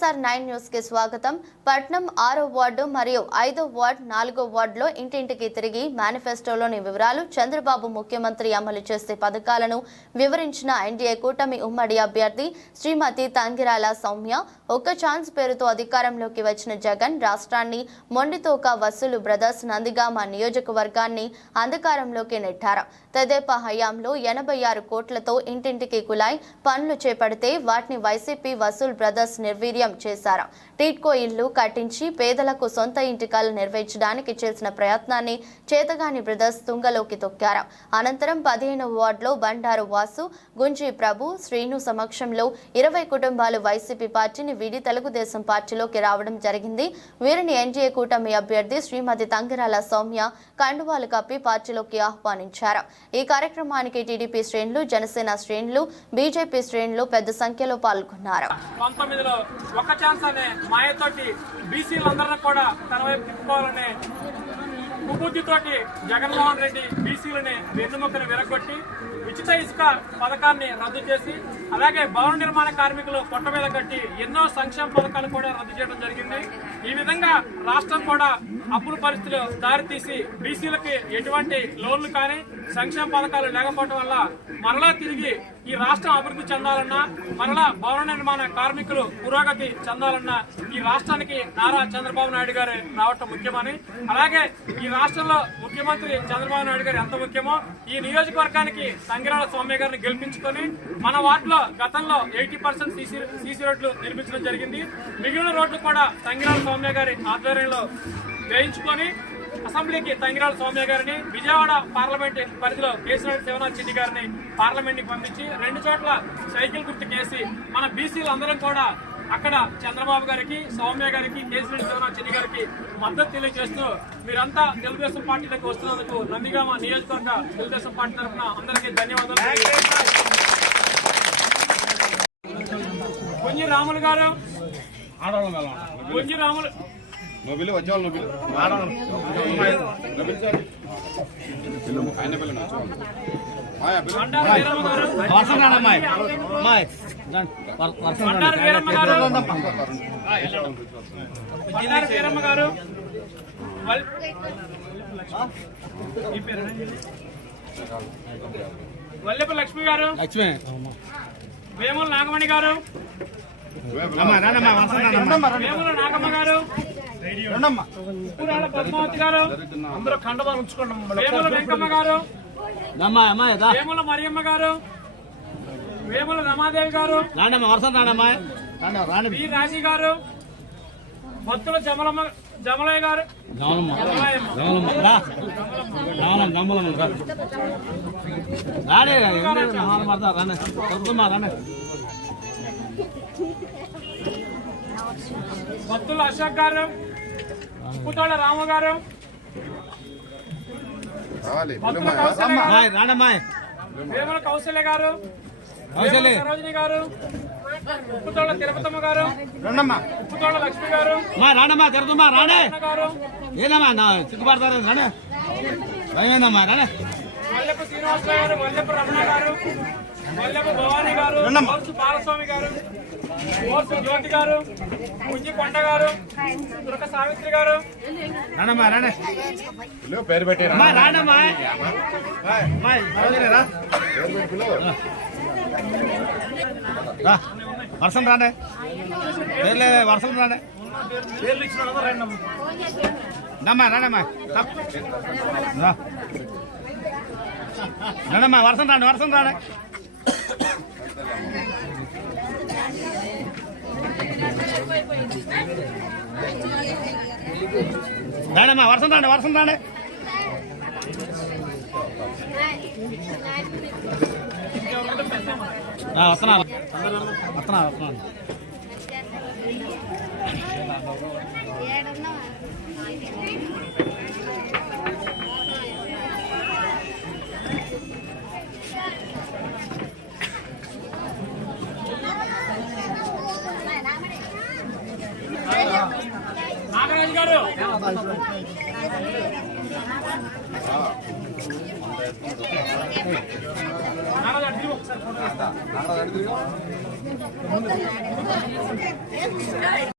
వైఎస్ఆర్9 news కి స్వాగతం. పట్నం 6వ వార్డు మరియు 5వ వార్డు 4వ వార్డులో ఇంటింటికి తిరిగి మేనిఫెస్టోలోని వివరాలు, చంద్రబాబు ముఖ్యమంత్రి అమలు చేసే పథకాలను వివరించిన ఎన్డీఏ కూటమి ఉమ్మడి అభ్యర్థి శ్రీమతి తంగిరాల సౌమ్య. ఒక్క ఛాన్స్ పేరుతో అధికారంలోకి వచ్చిన జగన్ రాష్ట్రాన్ని మొండితోక వసూలు బ్రదర్స్ నందిగామ నియోజకవర్గాన్ని అంధకారంలోకి నెట్టారు. తెదేపా హయాంలో 86 కోట్లతో ఇంటింటికి కులాయి పనులు చేపడితే వాటిని వైసీపీ వసూల్ బ్రదర్స్ నిర్వీర్యం చేశారు. టీట్కో ఇల్లు కట్టించి పేదలకు సొంత ఇంటికలు నిర్వహించడానికి చేసిన ప్రయత్నాన్ని చేతగాని బ్రదర్స్ తుంగలోకి తొక్కారు. అనంతరం 15వ వార్డులో బండారు వాసు, గుంజి ప్రభు, శ్రీను సమక్షంలో 20 కుటుంబాలు వైసీపీ పార్టీని వీడి తెలుగుదేశం పార్టీలోకి రావడం జరిగింది. వీరిని ఎన్డీఏ కూటమి అభ్యర్థి శ్రీమతి తంగిరాల సౌమ్య కండువాలు కప్పి పార్టీలోకి ఆహ్వానించారు. ఈ కార్యక్రమానికి టీడీపీ శ్రేణులు, జనసేన శ్రేణులు, బీజేపీ శ్రేణులు పెద్ద సంఖ్యలో పాల్గొన్నారు. 19లో ఒక్క ఛాన్స్ అనే మాయతోటి బీసీలందరినీ కూడా తన వైపు తిప్పుకోవాలనే కుబుద్ధితోటి జగన్మోహన్ రెడ్డి బీసీలని వెన్నుముక్కను విరగొట్టి ఉచిత ఇసుక పథకాన్ని రద్దు చేసి, అలాగే భవన నిర్మాణ కార్మికులు పొట్ట మీద కట్టి ఎన్నో సంక్షేమ పథకాలు కూడా రద్దు చేయడం జరిగింది. ఈ విధంగా రాష్ట్రం కూడా అప్పుల పరిస్థితులు దారితీసి బీసీలకి ఎటువంటి లోన్లు కానీ సంక్షేమ పథకాలు లేకపోవడం వల్ల మరలా తిరిగి ఈ రాష్ట్రం అభివృద్ధి చెందాలన్నా, మరలా భవన నిర్మాణ కార్మికులు పురోగతి చెందాలన్నా ఈ రాష్ట్రానికి నారా చంద్రబాబు నాయుడు గారు రావటం ముఖ్యమని, అలాగే ఈ రాష్ట్రంలో ముఖ్యమంత్రి చంద్రబాబు నాయుడు గారు ఎంత ముఖ్యమో ఈ నియోజకవర్గానికి తంగిరాల సౌమ్య గారిని గెలిపించుకొని మన వార్డులో గతంలో 80% సీసీ రోడ్లు నిర్మించడం జరిగింది. మిగిలిన రోడ్లు కూడా తంగిరాల సౌమ్య గారి ఆధ్వర్యంలో వేయించుకొని అసెంబ్లీకి తంగిరాల సౌమ్య గారిని, విజయవాడ పార్లమెంట్ పరిధిలో కేసీఆర్ శివనాథ్ రెడ్డి గారిని పార్లమెంట్ కి పంపించి 2 చోట్ల సైకిల్ గుర్తు కేసి మన బీసీలు అందరం కూడా అక్కడ చంద్రబాబు గారికి, సౌమ్య గారికి, కేసీఆర్ శివనాథ్ రెడ్డి గారికి మద్దతు తెలియజేస్తూ మీరంతా తెలుగుదేశం పార్టీలోకి వస్తున్నందుకు నందిగామ నియోజకవర్గ తెలుగుదేశం పార్టీ తరఫున అందరికీ ధన్యవాదాలు. కొంజి రాములు గారు, కొంజి రాములు వీరమ్మ గారు, వల్లెపు లక్ష్మి గారు, వేముల నాగమణి గారు, వేముల నాగమ్మ గారు, పద్మావతి గారు, వేముల వెంకమ్మ గారు, వేముల మరియమ్మ గారు, వేముల రమాదేవి గారు, వి రాజీ గారు, భక్తుల జమలయ్య గారు, భక్తుల అశోక్ గారు, ఉప్పుతోళ్ళ రాము గారు, వేముల కౌశల్య గారు, సరోజిని గారు, ఉప్పుతోళ్ళ తిరుపతమ్మ గారు, ఉప్పుతోళ్ళ లక్ష్మి గారు, వల్లెపు శ్రీనివాసరావు గారు, వల్లెపు రమణ గారు, వల్లెపు భవానీ గారు, బాలస్వామి గారు, ఓర్సు జ్యోతి గారు, ముంజి కొండ గారు, దుర్గ సావిత్రి గారు, పేరు పెట్టారు వర్షం రాండి, వర్షం రాండి, రానమ్మా వర్షం రాండి, వర్షం రాండి. రానమ్మా వర్షం రాండి, వర్షం రాండి. వస్తున్నాను. నాగరాజు గారు, నాగరాజు అక్కడ